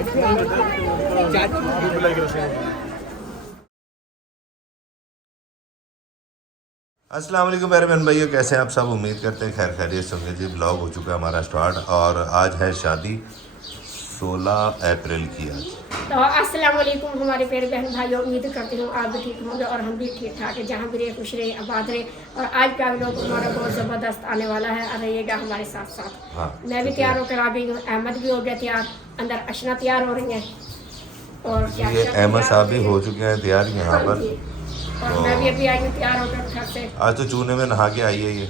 अस्सलाम वालेकुम मेरे बहन भाइयों, कैसे हैं आप सब। उम्मीद करते हैं खैर खैरियत से होंगे। जी ब्लॉग हो चुका है हमारा स्टार्ट और आज है शादी 16 अप्रैल की। आज तो अस्सलाम वालेकुम हमारे प्यारे बहन भाइयों, उम्मीद करती हूँ आप भी ठीक होंगे और हम भी ठीक ठाक है। जहाँ भी रहे खुश रहे आबाद रहे। और आज का व्लॉग हमारा बहुत ज़बरदस्त आने वाला है, रहिएगा हमारे साथ साथ। हाँ, मैं भी तैयार होकर आ गई हूँ, अहमद भी हो गया तैयार, अंदर अशना तैयार हो रही है और ये अहमद साहब भी हो चुके हैं तैयार यहाँ पर। और मैं भी अभी आई हूँ तैयार होकर घर से। आज तो चूने में नहा के आई है ये,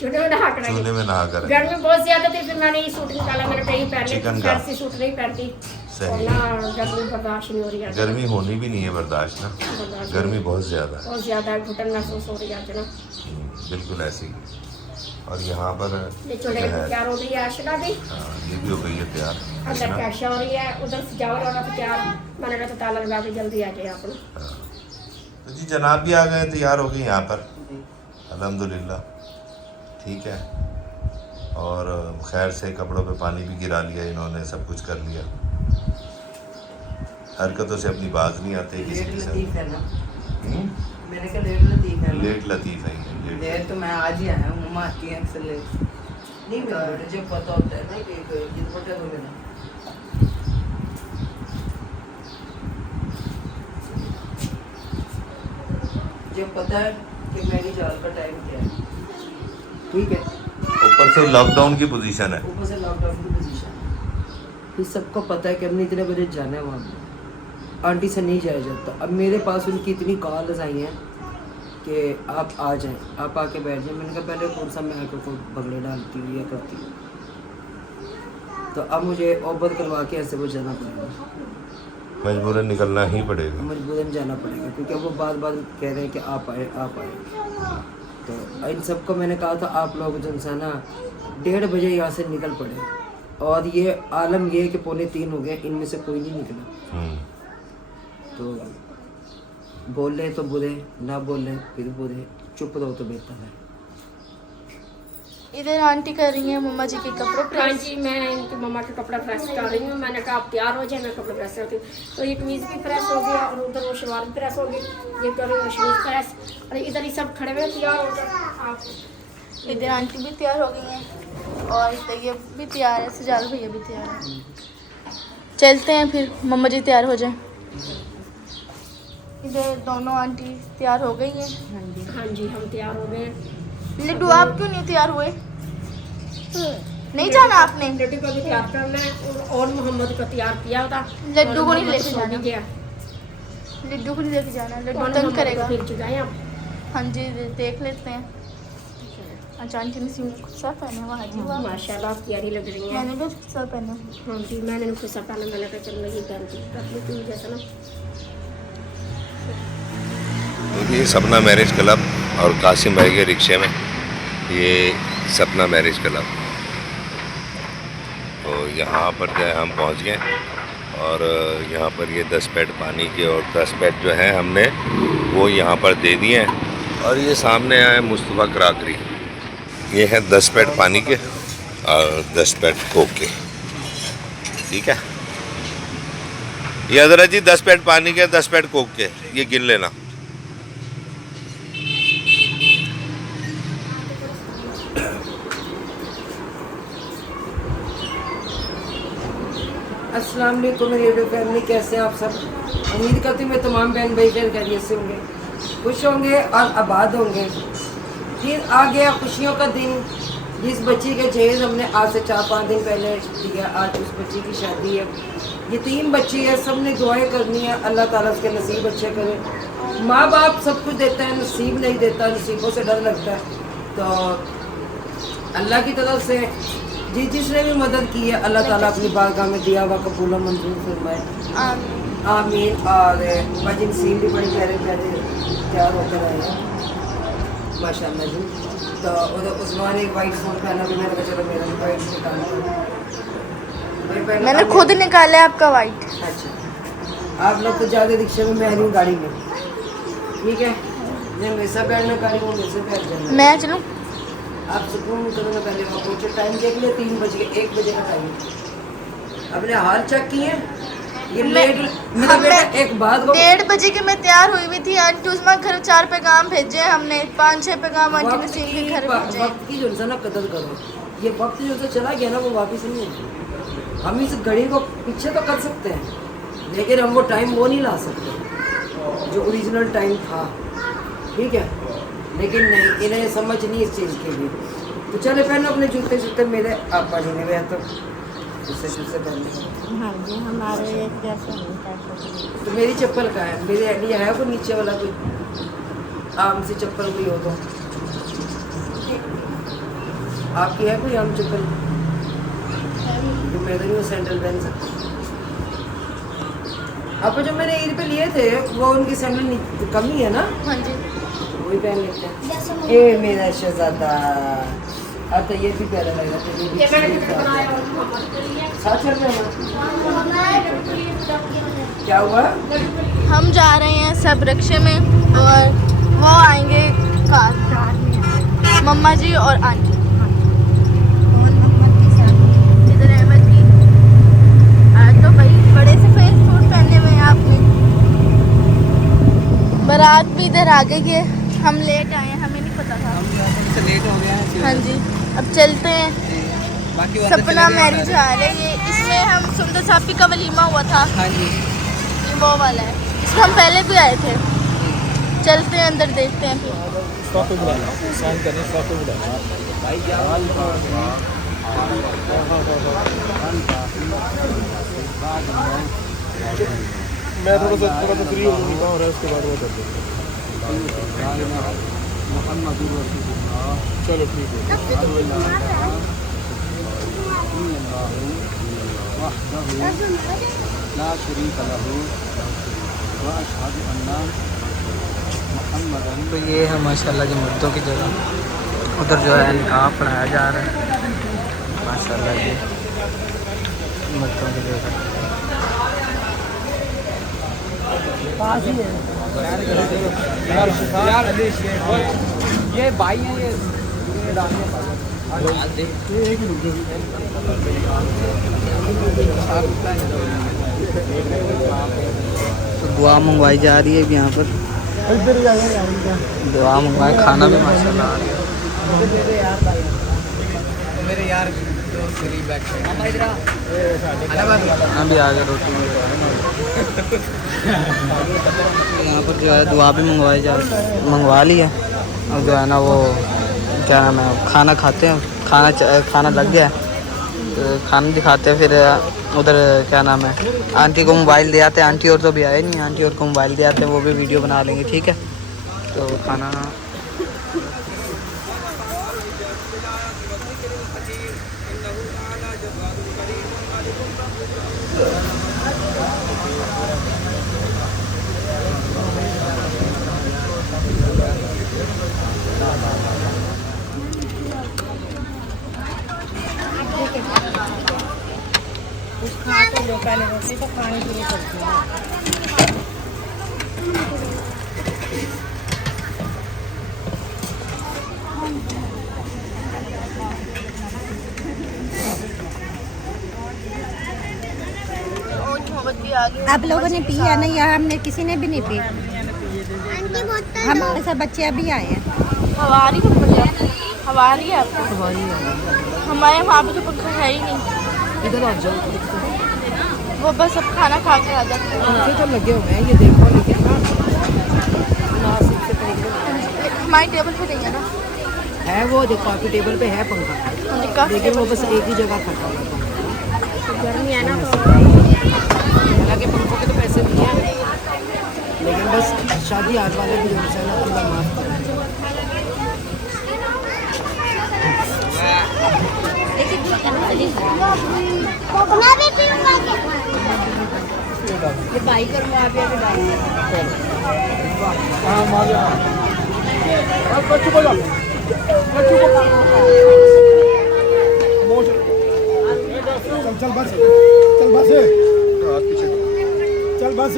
चूने में नहा कर चूने में नहा कर। गर्मी बहुत ज्यादा थी, फिर मैंने ये सूट निकाला, मैंने कहीं चिकन का। पहले सूट नहीं पहनती। सही। ना गर्मी बर्दाश्त नहीं हो रही है, गर्मी होनी भी नहीं है बर्दाश्त ना, गर्मी बहुत ज़्यादा है, बहुत ज्यादा घुटन महसूस हो रही है ना। बिल्कुल ऐसी ही। और यहाँ पर ये चूल्हे की तैयार हो रही है अशना भी। हाँ, ये भी हो गई है तैयार। अंदर कैशा हो रही है, उधर से जावर वाला तो तैयार। मैंने कहा तो ताला लगा के जल्दी आ जाए आप लोग। हाँ। तो जी जनाब भी आ गए, तैयार हो गए यहाँ पर अल्हम्दुलिल्लाह, ठीक है। और खैर से कपड़ों पे पानी भी गिरा लिया इन्होंने, सब कुछ कर लिया। हरकतों से अपनी बात नहीं आती किसी के साथ। मैंने कहा लेट लतीफ़ है। लेट लतीफ़ है ये, लेट तो मैं आज ही आया हूँ, मम्मा आती है अक्सर लेट। नहीं मेरा बेटा जब पता होता है ना कि दुपट्टा धो लेना। जब पता है कि मेरी जाल का टाइम क्या है, ठीक है। ऊपर से लॉकडाउन की पोजीशन है, ऊपर से लॉकडाउन की पोजीशन, फिर सबको पता है कि हमने इतने बजे जाना है वहाँ पे। आंटी से नहीं जाया जाता। अब मेरे पास उनकी इतनी कॉल्स आई हैं कि आप आ जाएं, आप आके बैठ जाएं। मैंने कहा पहले कौन सा मैं आकर को बगले डालती हूँ या करती हूँ, तो अब मुझे औबत करवा के ऐसे वो जाना पड़ेगा, मजबूरन निकलना ही पड़ेगा। मजबूरन जाना पड़ेगा, क्योंकि वो बार बार कह रहे हैं कि आप आए आप आए। तो इन सबको मैंने कहा था आप लोग जो है ना 1:30 बजे यहाँ से निकल पड़े। और ये आलम ये है कि 2:45 हो गए, इनमें से कोई नहीं निकला। तो बोले तो बुरे, ना बोले फिर बुरे, चुप रहो तो बेहतर है। इधर आंटी कर रही हैं मम्मा जी के कपड़े हाँ प्रेस। जी, मैं इनकी मम्मा के कपड़ा प्रेस कर रही हूँ। मैंने कहा आप तैयार हो जाए, मैं कपड़े प्रेस करती हूँ। तो ये कमीज़ भी प्रेस हो गया और उधर वो शलवार भी प्रेस हो गई। ये कर रही हूँ शमीज़ प्रेस और इधर ही सब खड़े हुए तैयार हो गए। आप इधर आंटी भी तैयार हो गई हैं और इधर ये भी तैयार है, सजाल भैया भी तैयार है। चलते हैं फिर, मम्मा जी तैयार हो जाएं। इधर दोनों आंटी तैयार हो गई हैं। हाँ जी, हम तैयार हो गए। लड्डू आप क्यों नहीं तैयार हुए? नहीं जाना आपने? लड्डू को भी तैयार करना है और मोहम्मद को तैयार किया था। लड्डू को नहीं और लेके सो भी जाना, गया। लड्डू को नहीं लेके जाना, और लड्डू मोहम्मद तंग को करेगा। फिर चुकाए आप। हाँ जी, देख लेते हैं। अच्छा आंटी ने सब पहने हुआ है जी, वाह माशाल्लाह प्यारी लग रही है। मैंने भी सब पहने। हाँ जी, मैंने इनको सब पहना। मैंने कहा चलो मैं ये पहनती कर लेती हूँ जैसा ना। ये सपना मैरिज क्लब और कासिम भाई के रिक्शे में ये सपना मैरिज क्लब। तो यहाँ पर जो है हम पहुँच गए और यहाँ पर ये 10 पैड पानी के और 10 पैड जो है हमने वो यहाँ पर दे दिए हैं। और ये सामने आए मुस्तफ़ा क्राकरी, ये है 10 पैड पानी के और 10 पैड कोक के, ठीक है। ये हजरत जी 10 पैड पानी के 10 पैड कोक के, ये गिन लेना। अस्सलाम वालेकुम मेरी यूट्यूब फैमिली, कैसे हैं आप सब। उम्मीद करती हूँ मैं तमाम बहन भाई खैरियत से होंगे, खुश होंगे और आबाद होंगे। फिर आ गया खुशियों का दिन। जिस बच्ची के जहेज हमने आज से 4-5 दिन पहले दिया, आज उस बच्ची की शादी है। ये 3 बच्ची है, सब ने दुआएं करनी है, अल्लाह ताला उसके नसीब अच्छे करे। माँ बाप सब कुछ देता है, नसीब नहीं देता, नसीबों से डर लगता है। तो अल्लाह की तरफ से जिसने भी मदद की है अल्लाह ताला अपनी बारगाह में दिया हुआ कबूल मंजूर फरमाए, आमीन। और मजिन सीन भी बड़ी प्यारे प्यारे तैयार होकर आए हैं माशाल्लाह जी। तो उधर उस्मान एक वाइट सूट पहना भी, मैंने कहा चलो मेरा भी वाइट सूट निकालना। मैंने खुद निकाला है आपका वाइट। अच्छा, आप लोग तो ज़्यादा रिक्शे में, मैं हूँ गाड़ी में, ठीक है। मैं हमेशा बैठना गाड़ी में, हमेशा बैठ जाना। मैं चलूँ? आप सुकून करो ना, पहले वहाँ पहुँचे। टाइम देख ले, 3 बज के 1 बजे का टाइम। अपने हाल चेक किए, ये मैं- लेट मेरा हमें- बेटा एक बात को 1:30 बजे की मैं तैयार हुई हुई थी। आंटी उस्मा घर 4 पैगाम भेजे हमने, 5-6 पैगाम आंटी वक्त नसीम की के घर भेजे। वक्त की जो है ना कदर करो। ये वक्त जो से चला गया ना वो वापस नहीं है। हम इस घड़ी को पीछे तो कर सकते हैं लेकिन हम वो टाइम वो नहीं ला सकते जो ओरिजिनल टाइम था, ठीक है। लेकिन नहीं, इन्हें समझ नहीं इस चीज़ की भी। तो चले पहले अपने जूते जूते, मेरे आपा जी ने गया तो उससे पहले। हाँ जी, हमारे एक जैसे नहीं था। तो मेरी चप्पल का है, मेरे लिए है वो नीचे वाला कोई आम सी चप्पल कोई हो तो आपकी है कोई आम चप्पल? तो मैं तो नहीं वो सैंडल पहन सकती। आप जो मैंने ईद पे लिए थे वो उनकी सैंडल कमी है ना, हाँ जी। वही पहन लेते हैं। ए मेरा शहजादा, अब तो ये भी प्यारा लग रहा है। ये मैंने टिकट बनाया और मोहम्मद के लिए। साथ चल रहे हैं। क्या हुआ? हम जा रहे हैं सब रिक्शे में और वो आएंगे कार, मम्मा जी और आंटी। इधर अहमद की आज तो भाई बड़े से फेस सूट पहने हुए हैं आपने। बारात भी इधर आ गई है, हम लेट आए हैं, हमें नहीं पता था। हम लेट हो गए हैं। हाँ जी, अब चलते हैं। बाकी वो अंदर सपना चले गए मैरिज आ रही है, इसमें हम सुंदर साफी का वलीमा हुआ था, हाँ जी। ये वो वाला है, इसमें हम पहले भी आए थे। चलते हैं अंदर, देखते हैं फिर। मैं थोड़ा सा फ्री हो चुका हूँ, उसके बाद वो कर देंगे। चलो ठीक है। तो ये है माशाल्लाह की मर्दों की जगह, उधर जो है निकाह पढ़ाया जा रहा है। माशाल्लाह ये मर्दों की जगह ये भाई हैं ये तो दुआ मंगवाई जा रही है यहाँ पर। दुआ मंगवाए, खाना भी माशाल्लाह आ रहा है। मेरे यार हाँ भी आ गए, रोटी भी यहाँ पर जो है दुआ भी मंगवा ली है। और जो है ना वो क्या नाम है, खाना खाते हैं, खाना लग गया है तो खाना दिखाते हैं। फिर उधर क्या नाम है, आंटी को मोबाइल दे आते हैं। आंटी और तो भी आए नहीं, आंटी और को मोबाइल दे आते हैं, वो भी वीडियो बना लेंगे, ठीक है। तो खाना खाते दो पहले रोटी तो खाने के लिए करती हूँ। आप लोगों ने पिया नहीं, यहाँ हमने किसी ने भी नहीं पी। हमारे सब बच्चे अभी आए हैं। हवा आ रही है, हवा आ रही है आपको? हमारे वहाँ पे तो पंखा है ही नहीं। इधर आ जाओ, वो बस सब खाना खा के आ जाते हैं। पंखे तो लगे हुए हैं, ये देखो, लेकिन ना मुनासिब से तरीके हमारी टेबल पे नहीं है ना, है वो जो कॉफी टेबल पे है पंखा, लेकिन वो बस एक ही जगह खड़ा हुआ है। गर्मी है ना तो हालांकि पंखों के तो पैसे नहीं हैं, लेकिन बस शादी आज वाले भी जो है ना अल्लाह माफ़ करे। ये भाई कर मुआविया के भाई। चल बस, चल बस, चल बस।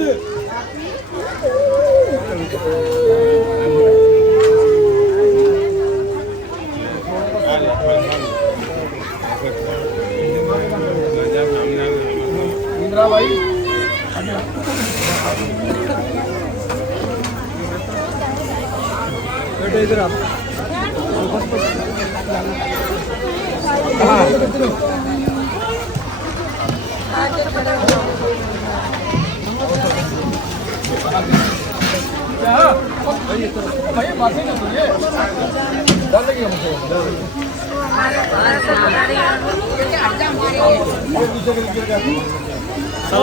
इंदिरा भाई इधर आप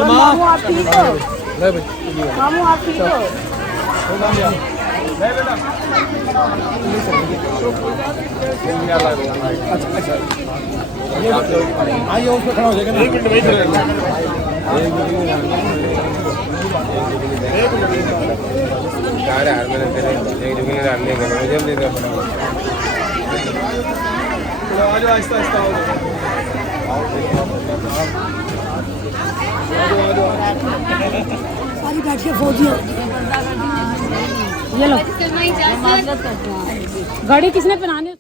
मामू आप ठीक हो? मामू आप ठीक हो? आइए उसमें खड़ा हो जाएगा ना। 1 मिनट वेट करें। आहिस्ता आहिस्ता सारी बैठिए फौजी ये लो गाड़ी किसने पहनानी?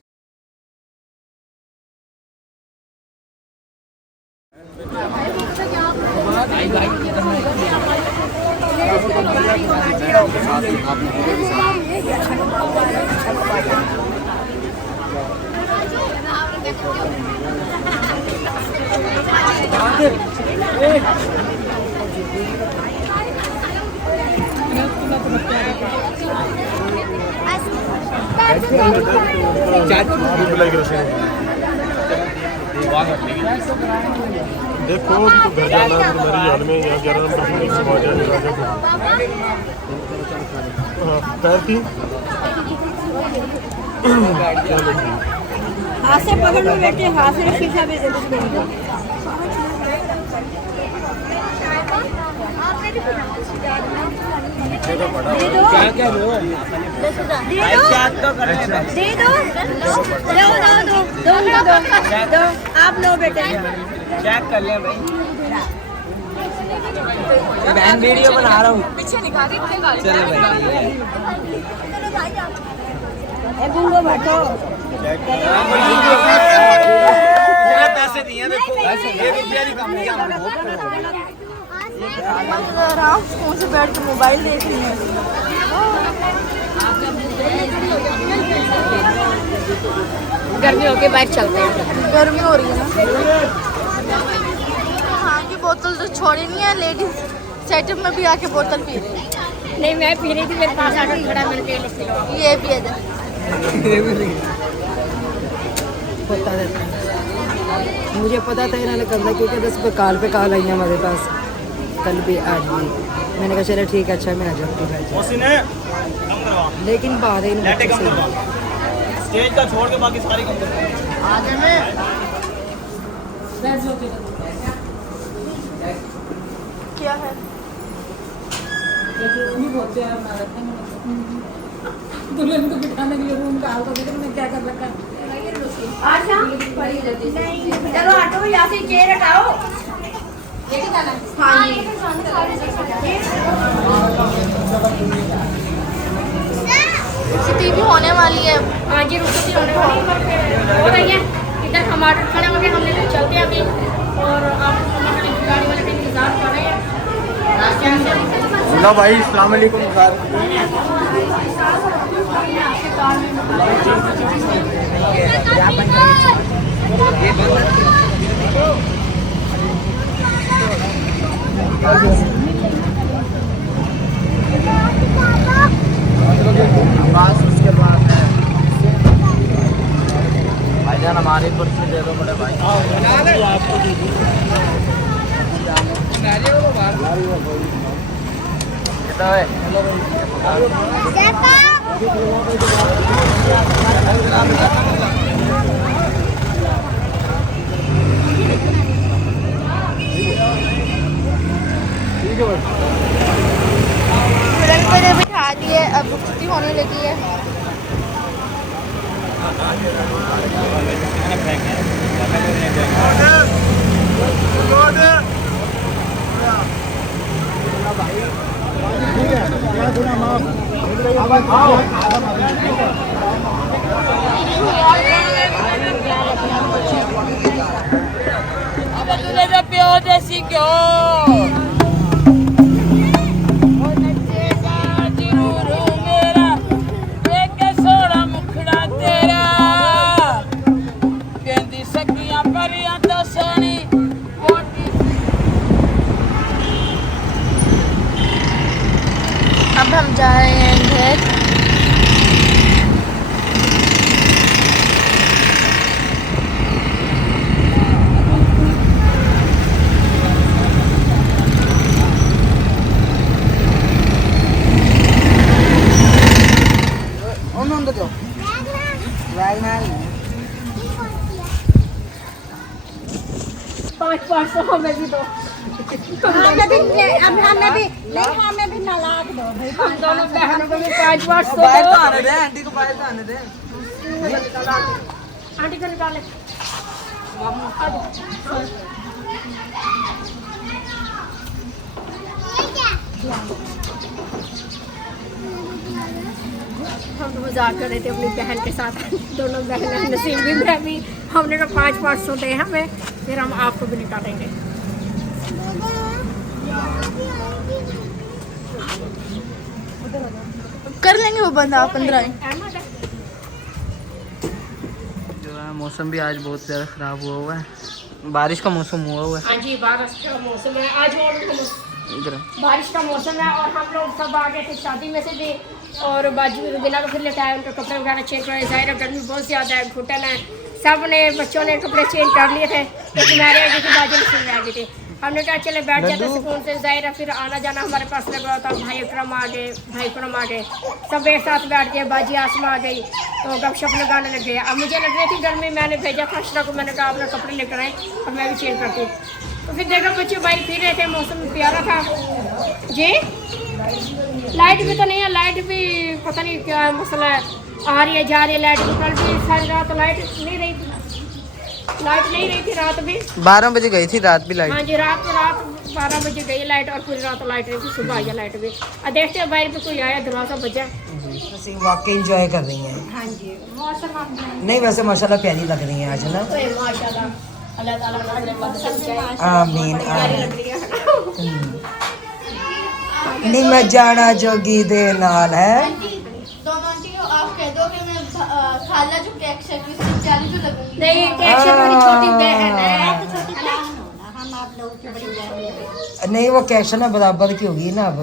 देखो अभी तो घर जाना है मेरी याद में यहाँ 11 नंबर की एक समाज है पैर थी हाथ से पकड़ लो बेटे, हाथ से शीशा भी दे दो। क्या क्या दो दो आप लो बेटे। चेक कर ले भाई। बहन वीडियो बना रहा हूँ। चलो भाई गुंगो बैठो। पैसे दिए देखो, 1 रुपया नहीं कम दिया। फोन से बैठ के मोबाइल देख रही है। गर्मी होके बाहर चलते हैं। गर्मी हो रही है ना। हाँ की बोतल तो छोड़ी नहीं है, लेडीज सेटअप में भी आके बोतल पी रही है। नहीं मैं पी रही थी, मेरे पास आकर खड़ा मैंने कहा ये भी है पता रहता है। मुझे पता था इन्होंने करना, क्योंकि 10 पे कॉल आई है हमारे पास, कल भी आज भी। मैंने कहा चलो ठीक है, अच्छा मैं आ जाऊँगी। लेकिन बात है स्टेज का छोड़ के बाकी सारे कम आगे में क्या है? दुल्हन को बिठाने के लिए रूम का हाल तो देखो मैं क्या कर रखा है। चलो हटो यहाँ से, चेयर हटाओ। हाँ जी। टीवी होने वाली है। हाँ जी रुको होने वाली हो रही है। इधर हम ऑर्डर खड़े हो गए, हमने चलते हैं अभी, और आप हमारे गाड़ी वाले का इंतजार कर रहे हैं। हेलो भाई, अस्सलाम वालेकुम। उसके बाद भाईजान हमारी कुर्सी दे दो बड़े भाई। फिल्म पे बिठा दिए, अब छुट्टी होने लगी है। प्योर देसी क्यों हमें भी दो। हमें भी नलाक दो भाई। हम दोनों बहनों को भी 500 दो। आंटी को बाहर आने दे। आंटी को निकाले। हम तो मजाक कर रहे थे अपनी बहन के साथ, दोनों बहनें नसीम भी मैं भी। हमने कहा 500 दे हमें, फिर हम आपको भी निकालेंगे। कर लेंगे वो बंद आप 15 जो है मौसम भी आज बहुत ज़्यादा ख़राब हुआ है, बारिश का मौसम हुआ हुआ है। हाँ जी, बारिश का मौसम है आज, और इधर बारिश का मौसम है। और हम लोग सब आ गए थे शादी में से भी, और बाजू में बिना फिर लेटा है, उनके कपड़े वगैरह चेंज करे। ज़ाहिर है गर्मी बहुत ज़्यादा है, घुटन है, सब ने बच्चों ने कपड़े चेंज कर लिए थे, क्योंकि मेरे आगे थी बाजू में आ गई थी। हमने कहा चले बैठ जाते सुकून से। ज़ाहिर है फिर आना जाना हमारे पास लगा था, भाई अकरम आ गए, भाई अकरम आ गए, सब एक साथ बैठ गए। बाजी आसमा आ गई तो गपशप लगाने लग गए। अब मुझे लग रही थी गर्मी, मैंने भेजा था अशरा को, मैंने कहा अपने कपड़े लेकर आए और मैं भी चेंज करती हूँ। तो फिर देखा बच्चे बाहर फिर रहे थे, मौसम प्यारा था जी। लाइट भी तो नहीं है, लाइट भी पता नहीं क्या मसला है, आ रही है जा रही है लाइट भी। कल भी सारी रात लाइट नहीं रही थी, लाइट नहीं रही थी रात भी। 12 बजे गई थी रात भी लाइट। हाँ जी, रात 12 बजे गई लाइट, और पूरी रात लाइट रही थी, सुबह आई लाइट भी। अब देखते हैं बाहर भी कोई आया, दरवाजा बजा। वाकई इंजॉय कर रही हैं। हाँ जी, मौसम नहीं वैसे माशाल्लाह प्यारी लग रही हैं आज ना। माशाल्लाह, अल्लाह ताला आमीन प्यारी लग रही है। नहीं मैं जाना जोगी दे नाल है। दोनों आंटी को आप कह दो कि मैं खाला जो केक शेक की 40 तो लगूंगी। नहीं, कैसे मेरी छोटी बहन है। हम आप लोगों की बड़ी बहन हैं। नहीं वो कैश ना बराबर की होगी ना अब,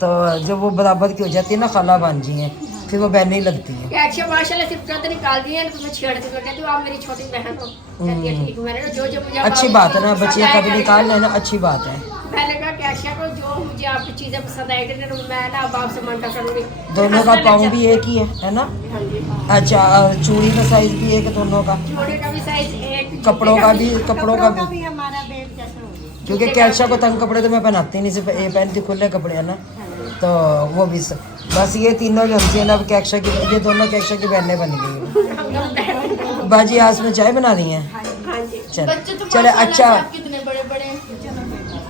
तो जब वो बराबर की हो जाती है ना खाला बन जी है, फिर वो बहन नहीं लगती है। कैसे माशाल्लाह सिर्फ कद निकाल रही है तो मैं छेड़ती हूँ, कहती हूँ आप मेरी छोटी बहन हो। कहती है ठीक, मैंने कहा जो मुझे अच्छी बात है ना, बच्चियाँ कभी निकाल लेना अच्छी बात है। मैंने कहा कैशा को जो मुझे आपकी चीजें पसंद आएगी मैं ना अब आपसे मंडा करूंगी। दोनों का पाँव भी एक ही है ना? हाँ जी, अच्छा, और चूड़ी का साइज भी एक है दोनों का, जोड़े का भी साइज एक, कपड़ों का भी भी हमारा बेब जैसा हो गया। क्योंकि कैशा को तंग कपड़े तो मैं पहनाती नहीं, सिर्फ ये पहनती खुले कपड़े है ना, तो वो भी बस ये तीनों जो हमसे ना, अब कैशा की, ये दोनों कैशा की बहनें बन गई। बाजी आज में चाय बना रही हैं। हाँ जी, बच्चे तो चले माशाल्लाह अच्छा। से आप कितने बड़े बड़े हैं।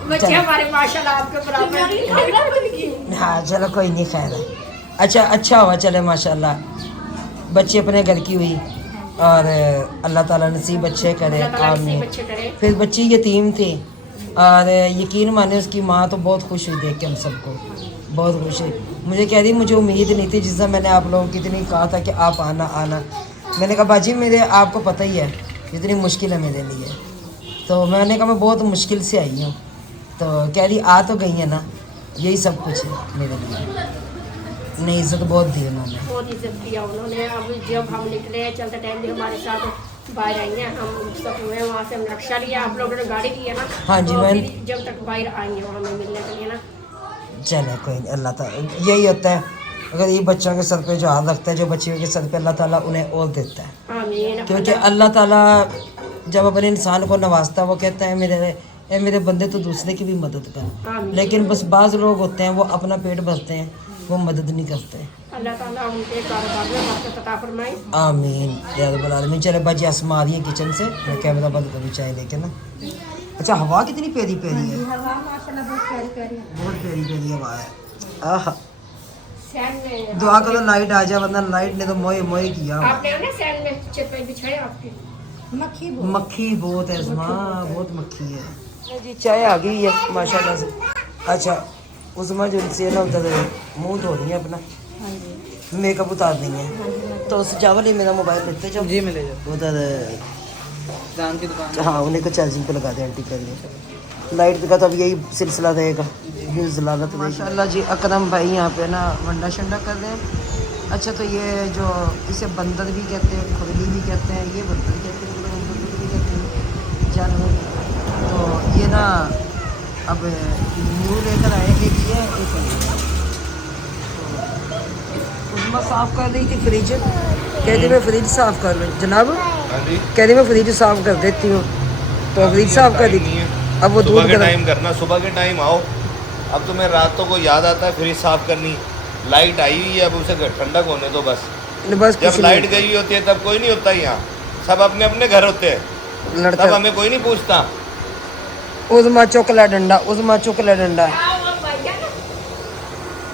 बच्चे हमारे माशाल्लाह आपके बराबर। हाँ चलो कोई नहीं, खैर है। अच्छा हुआ, चले माशाल्लाह बच्चे अपने घर की हुई, और अल्लाह ताला नसीब अच्छे करे। आमीन। बच्चे करे। फिर बच्ची यतीम थी, और यकीन माने उसकी माँ तो बहुत खुश हुई देख के, हम सबको बहुत खुश हुई। मुझे कह रही मुझे उम्मीद नहीं थी, जिस मैंने आप लोगों की इतनी कहा था कि आप आना। मैंने कहा बाजी मेरे आपको पता ही है इतनी मुश्किल है मेरे लिए, तो मैंने कहा मैं बहुत मुश्किल से आई हूँ। तो कह रही आ तो गई है ना, यही सब कुछ है मेरे लिए। नहीं इज्जत बहुत दी उन्होंने, बहुत इज्जत किया उन्होंने। अब जब हम निकले चलते टाइम भी हमारे साथ बाहर आई हैं, हम सब हुए वहाँ से, हम रक्षा लिया, आप लोगों ने गाड़ी दी है ना। हाँ जी, तो मैं फिर जब तक बाहर आई हैं हमें मिलने के लिए ना। चले कोई नहीं, अल्लाह ताला यही होता है, अगर ये बच्चों के सर पे जो हाथ रखता है, जो बच्चियों के सर पे, अल्लाह ताला उन्हें और देता है। आमीन। क्योंकि अल्लाह ताला जब अपने इंसान को नवाजता है, वो कहता है मेरे बंदे तो दूसरे की भी मदद कर। आमीन। लेकिन बस बाज़ लोग होते हैं वो अपना पेट भरते हैं, वो मदद नहीं करते। अल्लाह ताला उनके कारोबार में बरकत अता फरमाए। आमीन या रब्बल आलमीन। चले बाजी आसमा आ रही है किचन से, मैं कैमरा बंद करूँ चाय लेके ना। अच्छा हवा कितनी प्यारी प्यारी है, हवा माशाल्लाह बहुत प्यारी प्यारी है। बहुत प्यारी प्यारी हवा है। आह सैन में दुआ करो लाइट आ जाए, वरना लाइट ने तो मोए किया। आपने ना सैन में चटाई बिछाए आपकी। मक्खी बहुत है उसमें, बहुत मक्खी है जी। चाय आ गई है माशाल्लाह से। अच्छा उसमें जो से ना उधर मुँह धो रही है अपना, मेकअप उतार रही है, तो उस चावल ही मेरा मोबाइल लेते जाओ जी, मिले जाओ उधर। दान की दुकान। हाँ उन्हीं को चार्जिंग पे लगा दे आंटी कर लिए। लाइट का तो अब यही सिलसिला रहेगा, यूँ जलालत माशाल्लाह जी। अकरम भाई यहाँ पे ना वंडा शंडा कर रहे हैं। अच्छा तो ये जो इसे बंदर भी कहते हैं, खुरली भी कहते हैं, ये बंदर कहते हैं, बंदर भी कहते हैं जानवर। तो ये ना अब न्यू लेकर आए, एक ये एक उसमें साफ़ कर रही थी फ्रिज, कहती मैं फ्रिज साफ़ कर रही जनाब, कहती मैं फ्रिज साफ़ कर देती हूँ, तो फ्रिज साफ़ कर दी। अब वो सुबह दूध के गर्म टाइम करना, सुबह के टाइम आओ। अब तुम्हें रातों को याद आता है फ्रिज साफ करनी, लाइट आई हुई है, अब उसे ठंडक होने दो बस। बस जब कुछ लाइट नहीं गई होती है तब कोई नहीं होता यहाँ, सब अपने अपने घर होते हैं, तब लड़ते हमें कोई नहीं पूछता। उजमा चुकला डंडा, उजमा चुकला डंडा। क्या हुआ भैया ना,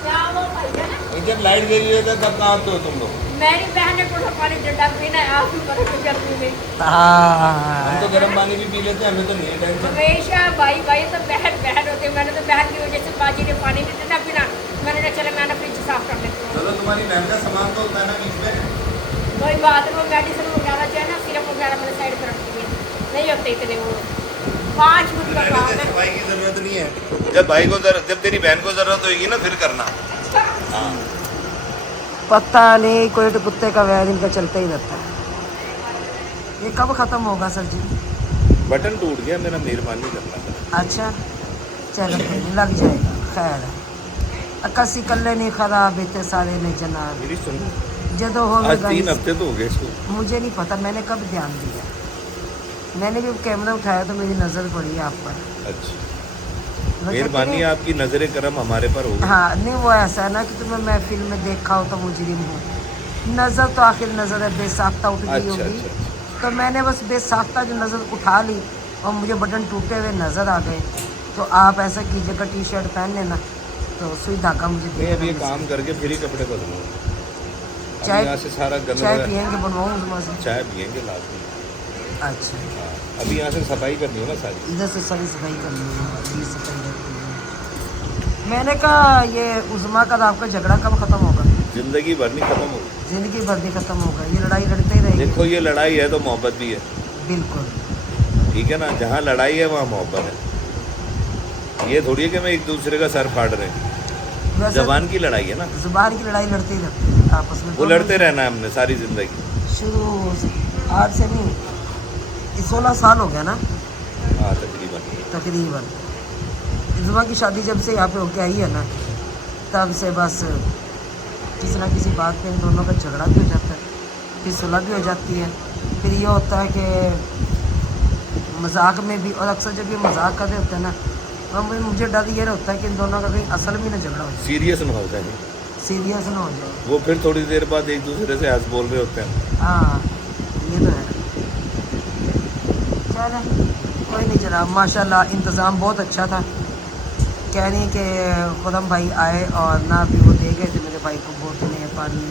क्या हुआ भैया ना, जब लाइट गई हुई है तब कहाँ आते हो तुम लोग? मेरी बहन ने कोठा पानी डंडा पीना है, आप भी करोगे गर्मी में। हम तो हाँ गर्म पानी भी पी लेते हैं, हमें तो नहीं है टेंशन। हमेशा भाई भाई तो बहन बहन होते हैं। मैंने तो बहन की वजह से बाजी ने पानी नहीं ठंडा पीना, मैंने कहा चलो मैंने फ्रिज साफ कर लेती हूँ। चलो तुम्हारी बहन का सामान तो होता है ना बीच में। कोई बात नहीं, वो मेडिसिन वगैरह जो है ना, सिरप वगैरह मैंने साइड पर रख दिए, नहीं होते इतने वो 5 मिनट का काम है। सफाई की जरूरत नहीं है, जब भाई को जब तेरी बहन को जरूरत होगी ना फिर करना। हाँ पता नहीं, कोई तो कुत्ते का वैर इनका चलता ही रहता है। ये कब खत्म होगा सर जी? बटन टूट गया मेरा, मेहरबानी करना था। अच्छा चलो कोई नहीं, लग जाएगा, खैर है। अक्सी कल्ले नहीं खराब इतने सारे ने जनाब, मेरी सुन, जदों हो आज 3 हफ्ते तो हो गए इसको। मुझे नहीं पता मैंने कब ध्यान दिया, मैंने भी कैमरा उठाया तो मेरी नज़र पड़ी आप पर। अच्छा, वो मेहरबानी कहते आपकी नजरे करम हमारे पर हो हैं- गई। हाँ नहीं, वो ऐसा है ना कि तुम्हें मैं फिल्म में देखा हो तो मुजरिम हूँ। नज़र तो आखिर नज़र है, बेसाख्ता उठ गई अच्छा होगी, अच्छा, तो मैंने बस बेसाख्ता जो नज़र उठा ली और मुझे बटन टूटे हुए नज़र आ गए। तो आप ऐसा कीजिएगा, टी शर्ट पहन लेना तो सुई धागा मुझे मैं अब ये देना। काम करके फिर ही कपड़े बदलूंगा। अब चाय- यहाँ से सारा चाय गंदा, पियेंगे, बनवाऊँ उसमें से? चाय पियेंगे लास्ट में। अच्छा, हाँ, अभी यहाँ से सफाई करनी है ना सारी। इधर से सारी सफाई करनी है, ये सफाई करनी है। मैंने कहा ये उज़मा का आपका झगड़ा कब ख़त्म होगा? जिंदगी भर नहीं खत्म होगी। ज़िंदगी भर नहीं ख़त्म होगा, ये लड़ाई लड़ते ही रहेंगे। देखो ये लड़ाई है तो मोहब्बत भी है, बिल्कुल। ठीक है ना? जहाँ लड़ाई है वहाँ मोहब्बत है। ये थोड़ी है कि मैं एक दूसरे का सर फाड़ रहे हैं, वैसे जबान की लड़ाई है ना, ज़ुबान की लड़ाई लड़ते ही रहते हैं आपस में। वो लड़ते रहना है हमने सारी जिंदगी। शुरू आज से नहीं, ये 16 साल हो गया ना हाँ तकरीबन। तकरीबन। उज़मा की शादी जब से यहाँ पे होके आई है ना, तब से बस किसी ना किसी बात पे इन दोनों का झगड़ा भी हो जाता है, फिर सुलह भी हो जाती है। फिर ये होता है कि मजाक में भी, और अक्सर जब ये मजाक कर रहे होते हैं ना, तो मुझे डर ये रहता है कि इन दोनों का कहीं असल में ना झगड़ा हो जाए, सीरियस ना हो जाए, सीरियस ना हो जाए। वो फिर थोड़ी देर बाद एक दूसरे से हंस बोल रहे होते हैं। हाँ ये तो है। चलो कोई नहीं जनाब, माशाल्लाह इंतज़ाम बहुत अच्छा था। कह रही कि खुदम भाई आए और ना भी वो दे गए थे मेरे भाई को बोतलें पानी,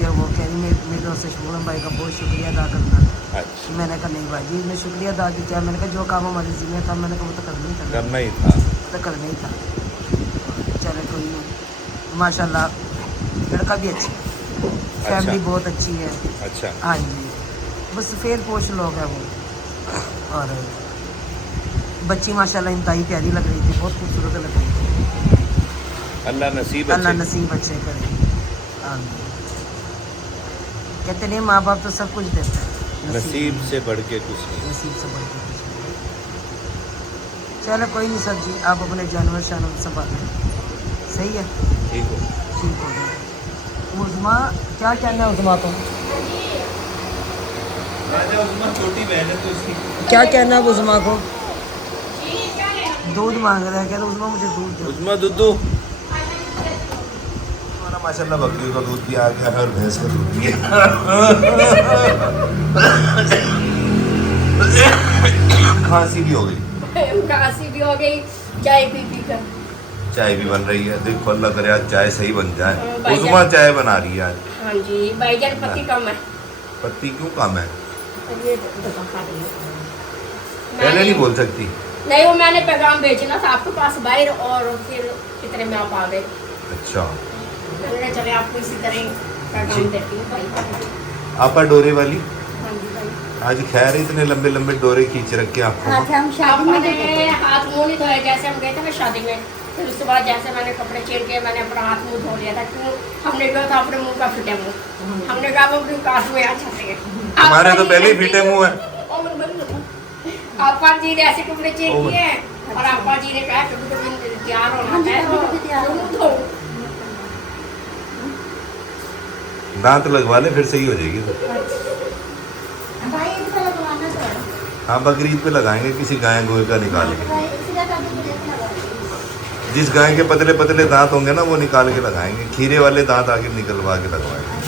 ये वो कह रही मेरे दोस्त से खुदम भाई का बहुत शुक्रिया अदा करना। अच्छा, मैंने कहा नहीं भाई जी, मैं शुक्रिया अदा किया, मैंने कहा जो काम हमारे ज़िम्मे था मैंने कहा वो तो करना ही था, करना ही था। तो करना ही था। चलो कोई नहीं, माशाल्लाह लड़का भी अच्छा है, फैमिली बहुत अच्छी है। अच्छा, हाँ जी, बस सफ़ेद पोश लोग हैं वो, और बच्ची माशाल्लाह इंतहाई प्यारी लग रही थी, बहुत खूबसूरत लग रही थी। अल्लाह नसीब अल्लाह अच्छे। नसीब अच्छे करे। आमीन। कहते नहीं माँ बाप तो सब कुछ देता है, नसीब से बढ़ के कुछ नहीं। नसीब से बढ़ के कुछ नहीं। चलो कोई नहीं सर जी, आप अपने जानवर शानवर संभालें, सही है, ठीक हो। ठीक हो गया। उज़मा क्या कहना है उज़मा को? राजा उस्मान छोटी बहन है तो उसकी क्या कहना है उज़मा को? दूध मांग रहा है, कह रहा उज़मा मुझे दूध दो। उस्मा दुद्धू हमारा माशाल्लाह बकरियों का दूध भी आ गया है और भैंस का दूध भी है। खांसी भी हो गई, काशी भी हो गई, चाय पी पी कर। चाय भी बन रही है। देखो अल्लाह करे आज चाय सही बन जाए। भाईजान। उस्मा चाय बना रही है आज। हाँ जी भाईजान, पति कम है। पत्ती क्यों कम है? ये देखो खा रही है। पहले नहीं बोल सकती। नहीं, वो मैंने पैगाम भेजना था आपके पास बाहर, और फिर कितने में आप आ गए। अच्छा, मैंने कहा चले आपको इसी तरह पैगाम देती हूँ भाई। आपा डोरे वाली हाँ जी भाई। आज खैर इतने लंबे लंबे डोरे खींच रखे आपको। आपने हाथ मुँह नहीं धोए, जैसे हम गए थे ना शादी में, फिर उसके बाद जैसे मैंने कपड़े चेंज किए, मैंने अपना हाथ मुँह धो लिया था। क्यों? हमने कहा था अपने मुँह का फिटे मुँह, हमने कहा वो काश में अच्छा से। हमारे तो पहले ही फीटे मुंह है। आपा जी ने ऐसे कपड़े चेंज किए हैं, और आपा जी ने कहा कभी कभी तैयार होना है तो मुँह धो। दांत लगवा ले फिर सही हो जाएगी तो। हाँ बकरीद पे लगाएंगे किसी गाय गोए का निकाल के। जिस गाय के पतले पतले दांत होंगे ना वो निकाल के लगाएंगे, खीरे वाले दांत आगे निकलवा के लगवाएंगे।